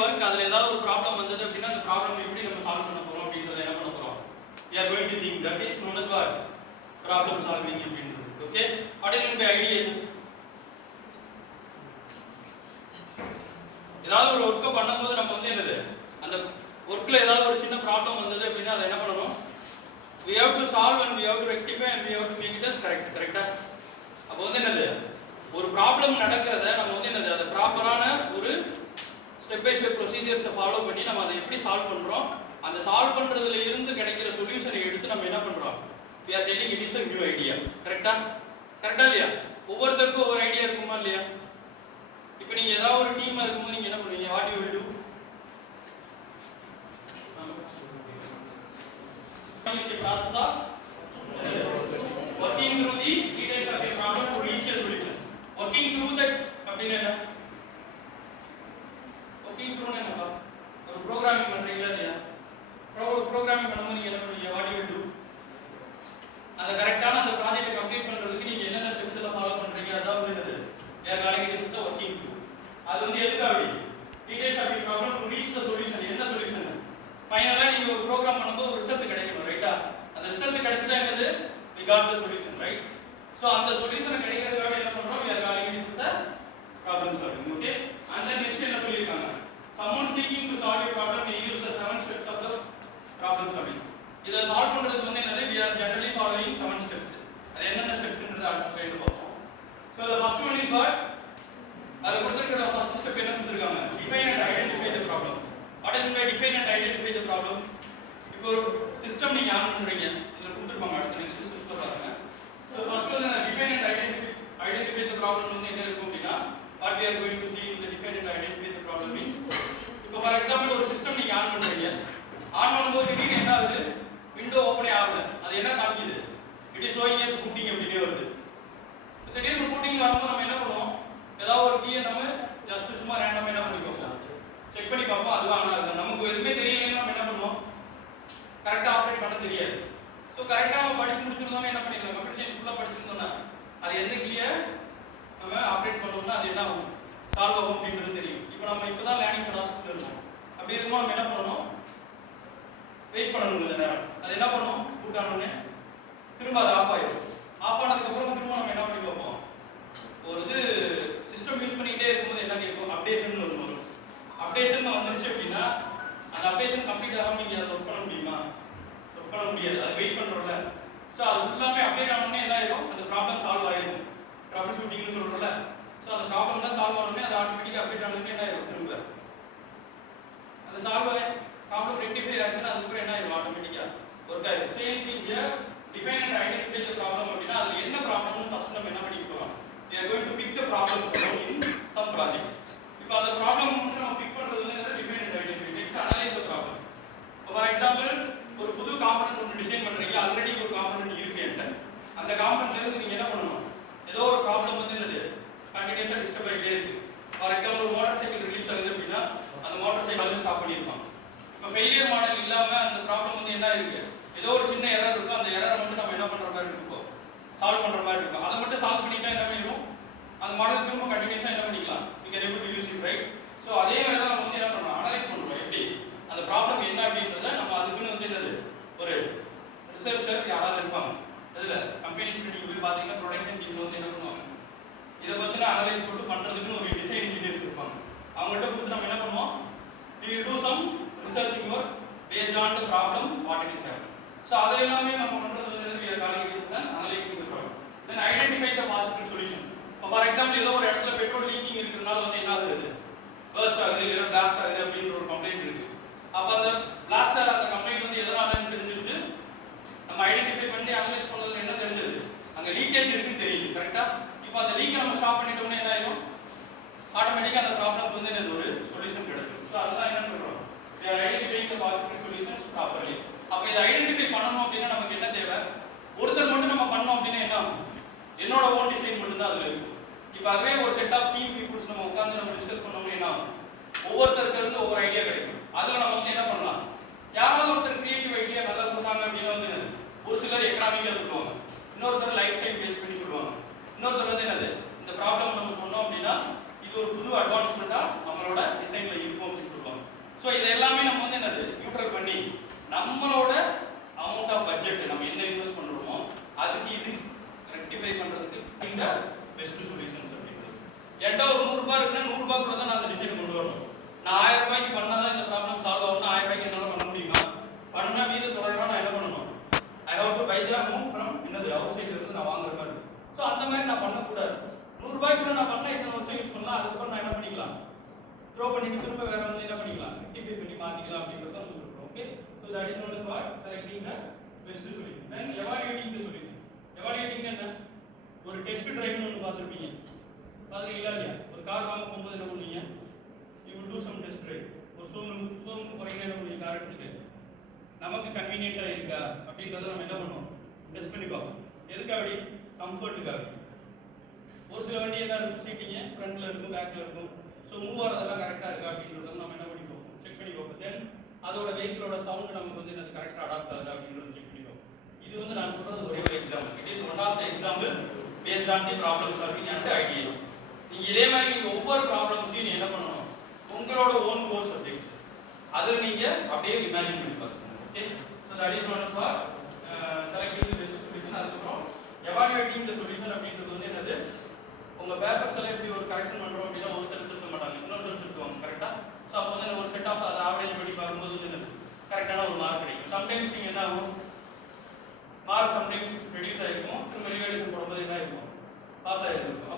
work அதுல ஏதாவது ஒரு ப்ராப்ளம் வந்தது அப்படினா அந்த ப்ராப்ளம் எப்படி நம்ம சால்வ் பண்ண போறோம் அப்படிங்கறத என்ன பண்ண போறோம் we are going to think that is known as what problem solving அப்படின்றது okay what is meant by ideation ஏதாவது ஒரு வர்க்க பண்ணும்போது நம்ம வந்து என்னது அந்த வர்க்ல ஏதாவது ஒரு சின்ன ப்ராப்ளம் வந்தது அப்படினா அதை என்ன பண்ணனும் we have to solve and we have to rectify and we have to make it as correct கரெக்ட்டா அப்போ வந்து என்னது ஒரு ப்ராப்ளம் நடக்கிறத நம்ம வந்து என்னது அத ப்ராப்பரான ஒரு step by step procedures follow பண்ணி நம்ம அதை எப்படி சால்வ் பண்றோம் அந்த சால்வ் பண்றதுல இருந்து கிடைக்கிற சொல்யூஷனை எடுத்து நம்ம என்ன பண்றோம் we are telling it is a new idea கரெக்ட்டா இல்லையா ஒவ்வொருத்தருக்கும் ஒவ்வொரு ஐடியா இருக்குமா இல்லையா இப்போ நீங்க ஏதாவது ஒரு டீமா இருக்கும்போது நீங்க என்ன பண்ணுவீங்க what you will do is a process of working through the details of a problem to reach a solution working through that அப்படினா என்ன working through என்னப்பா ஒரு ப்ரோகிராமிங் பண்றீங்களா இல்லையா ப்ரோகிராமிங் பண்ணும்போது நீங்க என்ன பண்ணுவீங்க what you will do அந்த கரெக்ட்டான அந்த ப்ராஜெக்ட்டை கம்ப்ளீட் பண்றதுக்கு நீங்க என்னென்ன ஸ்டெப்ஸ் எல்லாம் ஃபாலோ பண்றீங்க அதான் வந்து என்னது we are calling it as a working through அது வந்து எதுக்கு அப்படி details of a problem to reach the solution என்ன சொல்யூஷன் ஃபைனலா நீங்க ஒரு ப்ரோகிராம் பண்ணும்போது ஒரு ரிசல்ட் கிடைக்கும் ரைட்டா அந்த ரிசல்ட் கிடைச்சிட்டா என்னது we got the solution right so அந்த சொல்யூஷனை கிடைக்கிறதுக்காக என்ன பண்றோம் we are calling it as a problem solving okay and then next என்ன சொல்லிருக்காங்க someone seeking to solve a problem may use the 7 steps of the problem solving இத solve பண்றதுக்கு வந்து என்னது we are generally following 7 steps அது என்னென்ன ஸ்டெப்ஸ்ன்றது அடுத்த ஸ்லைடுல பார்ப்போம் so the first one is what அது கொடுத்திருக்கிற first step என்ன கொடுத்திருக்காங்க define and identify the problem what is meant by define and identify the problem இப்போ ஒரு சிஸ்டம் நீங்க ஆன் பண்றீங்க இதுல கொடுத்திருப்பாங்க அடுத்த நெக்ஸ்ட் சிஸ்டம்ல பாருங்க so first one define and identify the problem வந்து என்ன இருக்கும் அப்படினா what we are going to see in the define and identify the problem means இப்போ ஃபார் எக்ஸாம்பிள் ஒரு சிஸ்டம் நீங்க ஆன் பண்றீங்க ஆன் பண்ணும்போது திடீர்னு என்ன ஆகுது விண்டோ ஓபனே ஆகல அது என்ன காமிக்குது it is showing as booting அப்படினே வருது திடீர்னு பூட்டிங் வரும்போது நம்ம என்ன பண்ணுவோம் ஏதாவது ஒரு கீயை நம்ம ஜஸ்ட் சும்மா ரேண்டமா என்ன பண்ணிப்போம் செக் பண்ணி பார்ப்போம் அதுதான் ஆனா இருக்கு நமக்கு எதுவுமே தெரியலன்னா நம்ம என்ன பண்ணுவோம் கரெக்ட்டா ஆபரேட் பண்ண தெரியாது சோ கரெக்ட்டா நம்ம படிச்சு முடிச்சிருந்தோம்னா என்ன பண்ணிடலாம் கம்ப்யூட்டர் சயின்ஸ் ஃபுல்லா படிச்சிருந்தோம்னா அது எந்த கீயை நம்ம ஆபரேட் பண்ணோம்னா அது என்ன ஆகும் சால்வ் ஆகும் அப்படின்றது தெரியும் இப்போ நம்ம இப்போதான் லேர்னிங் ப்ராசஸ்ல இருக்கோம் அப்படி இருக்கும்போது நம்ம என்ன பண்ணணும் வெயிட் பண்ணணும் இல்ல நேரம் அது என்ன பண்ணும் பூட் ஆனோனே திரும்ப அது ஆஃப் ஆயிடும் ஆஃப் ஆனதுக்கு அப்புறம் திரும்ப நம்ம என்ன பண்ணி பார்ப்போம் ஒரு இது சிஸ்டம் யூஸ் பண்ணிட்டே இருக்கும்போது என்ன கேட்கும் அப்டேஷன் வரும் அப்டேஷன் வந்துருச்சு அப்படின்னா அந்த அப்டேஷன் கம்ப்ளீட் ஆகாம நீங்க அதை ஒர்க் பண்ண முடியுமா ஒர்க் பண்ண முடியாது அது வெயிட் பண்றோம்ல சோ அது ஃபுல்லாமே அப்டேட் ஆனோனே என்ன ஆயிடும் அந்த ப்ராப்ளம் சால்வ் ஆயிடும் ட்ரபிள் ஷூட்டிங்னு சொல்றோம்ல சோ அந்த ப்ராப்ளம் தான் சால்வ் ஆனோனே அது ஆட்டோமேட்டிக்கா அப்டேட் ஆனோனே என்ன ஆயிடும் திரும்ப அது சால்வ் ஆயி ப்ராப்ளம் ரெக்டிஃபை ஆச்சுன்னா அதுக்கு என்ன ஆயிடும் ஆட்டோமேட்டிக்கா ஒர்க் ஆயிடும் same thing here define and identify the problem அப்படினா அது என்ன ப்ராப்ளம்னு ஃபர்ஸ்ட் நம்ம என்ன பண்ணிக்கலாம் we are going to pick the problems in some project இப்போ அந்த ப்ராப்ளம் வந்து நம்ம பிக் பண்றது வந்து define and identify next analyse the problem for example ஒரு புது காம்போனன்ட் ஒன்னு டிசைன் பண்றீங்க ஆல்ரெடி ஒரு காம்போனன்ட் இருக்கு அந்த காம்போனன்ட்ல இருந்து நீங்க என்ன பண்ணணும் ஏதோ ஒரு ப்ராப்ளம் வந்து என்னது கண்டினியூஸா டிஸ்டர்ப் ஆயிட்டே இருக்கு ஃபார் எக்ஸாம்பிள் ஒரு மோட்டார் சைக்கிள் ரிலீஸ் ஆகுது அப்படினா அந்த மோட்டார் சைக்கிள் ஸ்டாப் பண்ணிருப்பாங்க இப்போ ஃபெயிலியர் மாடல் இல்லாம அந்த ப்ராப்ளம் வந்து என்ன இருக்கு ஏதோ ஒரு சின்ன எரர் இருக்கு அந்த எரரை மட்டும் நம்ம என்ன பண்ற மாதிரி இருக்கும் சால்வ் பண்ற மாதிரி இருக்கும் அதை மட்டும் சால்வ் பண்ணிட்டா என்ன பண்ணிரும் அந்த மாடல் திரும்ப கண்டினியூஸா என்ன பண்ணிக்கலாம் we can able to use it right so அதே மாதிரி தான் நம்ம வந்து என்ன பண்றோம் அனலைஸ் பண்றோம் எப்படி அந்த ப்ராப்ளம் என்ன அப்படின்றத நம்ம அதுக்குன்னு வந்து என்னது ஒரு ரிசர்ச்சர் யாராவது இருப்பாங்க அதுல கம்பெனிஸ் நீங்க போய் பாத்தீங்கன்னா ப்ரொடக்ஷன் டீம்ல வந்து என்ன பண்ணுவாங்க இத பத்தின அனலைஸ் போட்டு பண்றதுக்குன்னு ஒரு டிசைன் இன்ஜினியர்ஸ் இருப்பாங்க அவங்கள்ட்ட கொடுத்து நம்ம என்ன பண்ணுவோம் we will do some researching work based on the problem what it is happening so அதை எல்லாமே நம்ம பண்றது வந்து we are calling it as analyzing the problem then identify the possible solution for example ஏதோ ஒரு இடத்துல பெட்ரோல் லீக்கிங் இருக்குறனால வந்து என்ன ஆகுது பர்ஸ்ட் ஆகுது இல்ல பிளாஸ்ட் ஆகுது அப்படின்ற ஒரு கம்ப்ளைன்ட் இருக்கு அப்ப அந்த பிளாஸ்டர் அந்த கம்ப்ளைன்ட் வந்து எதனாலன்னு தெரிஞ்சிருச்சு நம்ம ஐடென்டிஃபை பண்ணி அனலைஸ் பண்ணதுல என்ன தெரிஞ்சது அங்க லீக்கேஜ் இருக்குன்னு தெரியுது கரெக்ட்டா இப்போ அந்த லீக்கை நம்ம ஸ்டாப் பண்ணிட்டோம்னா என்ன ஆகும் ஆட்டோமேட்டிக்கா அந்த ப்ராப்ளம்ஸ் வந்து என்ன ஒரு சொல்யூஷன் கிடைக்கும் சோ அதுதான் என்ன சொல்றோம் we are identifying the possible solutions properly அப்ப இத ஐடென்டிஃபை பண்ணனும் அப்படினா நமக்கு என்ன தேவை ஒருத்தர் மட்டும் நம்ம பண்ணோம் அப்படினா என்ன என்னோட ஓன் டிசைன் மட்டும் தான் அதுல இருக்கும் இப்போ அதுவே ஒரு செட் ஆஃப் டீம் பீப்பிள்ஸ் நம்ம உட்கார்ந்து நம்ம டிஸ்கஸ் பண்ணோம்னா என்ன ஒவ்வொருத்தருக்கு இருந்து ஒவ்வொரு ஐடியா கிடைக்கும் அதுல நம்ம வந்து என்ன பண்ணலாம் யாராவது ஒருத்தர் கிரியேட்டிவ் ஐடியா நல்லா சொன்னாங்க அப்படினா வந்து ஒரு சிலர் எகனாமிக்கா சொல்லுவாங்க இன்னொருத்தர் லைஃப் டைம் பேஸ் பண்ணி சொல்லுவாங்க இன்னொருத்தர் வந்து என்னது இந்த ப்ராப்ளம் நம்ம சொன்னோம் அப்படினா இது ஒரு புது அட்வான்ஸ்மெண்டா நம்மளோட டிசைன்ல இருக்கும் அப்படின்னு சொல்லுவாங்க ரூபாய் கூட தான் நான் அந்த டிசைன் கொண்டு வரணும். நான் 1000 ரூபாய்க்கு பண்ணா தான் இந்த ப்ராப்ளம் சால்வ் ஆகும். 1000 ரூபாய்க்கு என்னால பண்ண முடியுமா? பண்ணா மீது 900 ரூபாய் நான் என்ன பண்ணணும்? I have to buy the amount from என்னது அவுட் சைடுல இருந்து நான் வாங்குற மாதிரி. சோ அந்த மாதிரி நான் பண்ண கூடாது. 100 ரூபாய்க்குள்ள நான் பண்ணா இத்தனை வருஷம் யூஸ் பண்ணலாம். அதுக்கப்புறம் நான் என்ன பண்ணிக்கலாம்? த்ரோ பண்ணிட்டு திரும்ப வேற வந்து என்ன பண்ணிக்கலாம்? ரெக்டிஃபை பண்ணி மாத்திக்கலாம் அப்படிங்கறத நம்ம சொல்றோம். Okay, so that is known as what selecting the best solution. then evaluating the solution. evaluating என்ன? ஒரு டெஸ்ட் டிரைவ்னு ஒன்னு பாத்துருப்பீங்க. பாத்துறீங்களா இல்லையா? ஒரு கார் வாங்க போகும்போது என்ன பண்ணுவீங்க? you will do some test drive. ஒரு ஷோரூம் போறீங்க, என்ன பண்ணுவீங்க? கார் எடுத்துட்டு நமக்கு கன்வீனியன்ட்டா இருக்கா அப்படிங்கறத நம்ம என்ன பண்ணுவோம்? டெஸ்ட் பண்ணி பார்ப்போம். எதுக்கு அப்படி? கம்ஃபர்ட்டுக்காக. ஒரு சில வண்டி என்ன இருக்கும்? சீட்டிங்க ஃப்ரண்ட்ல இருக்கும், பேக்ல இருக்கும். ஸோ மூவ் ஆகிறதெல்லாம் கரெக்டாக இருக்கா அப்படின்றத நம்ம என்ன பண்ணி பார்ப்போம்? செக் பண்ணி பார்ப்போம். தென் அதோட வெஹிக்கிளோட சவுண்ட் நமக்கு வந்து அது கரெக்டாக அடாப்ட் ஆகுது அப்படின்றத செக் பண்ணி பார்ப்போம். இது வந்து நான் சொல்றது ஒரே ஒரு example. It is one of the example based on the problem solving and ideas. நீங்க இதே மாதிரி நீங்க ஒவ்வொரு ப்ராப்ளம்ஸையும் நீங்க என்ன பண்ணணும்? உங்களோட ஓன் கோர் சப்ஜெக்ட்ஸ் அதில் நீங்க அப்படியே இமேஜின் பண்ணி பார்க்கணும். Okay, so that is one of selecting the best solution. அதுக்கப்புறம் எவாலுவேட்டிங் தி சொல்யூஷன் அப்படின்றது வந்து என்னது? உங்க பேப்பர்ஸ் எல்லாம் இப்படி ஒரு கரெக்ஷன் பண்றோம் அப்படின்னா ஒரு செட் திருத்த மாட்டாங்க, இன்னொரு திருத்துவாங்க. கரெக்டா? ஸோ அப்போ வந்து ஒரு செட் ஆஃப் அதை ஆவரேஜ் பண்ணி பார்க்கும்போது வந்து கரெக்டான ஒரு மார்க் கிடைக்கும். சம்டைம்ஸ் நீங்க என்ன ஆகும்? மார்க் சம்டைம்ஸ் ரெடியூஸ் ஆகிருக்கும், திரும்ப ரிவைடேஷன் போடும்போது என்ன ஆயிருக்கும்? பாஸ் ஆகிருக்கும்.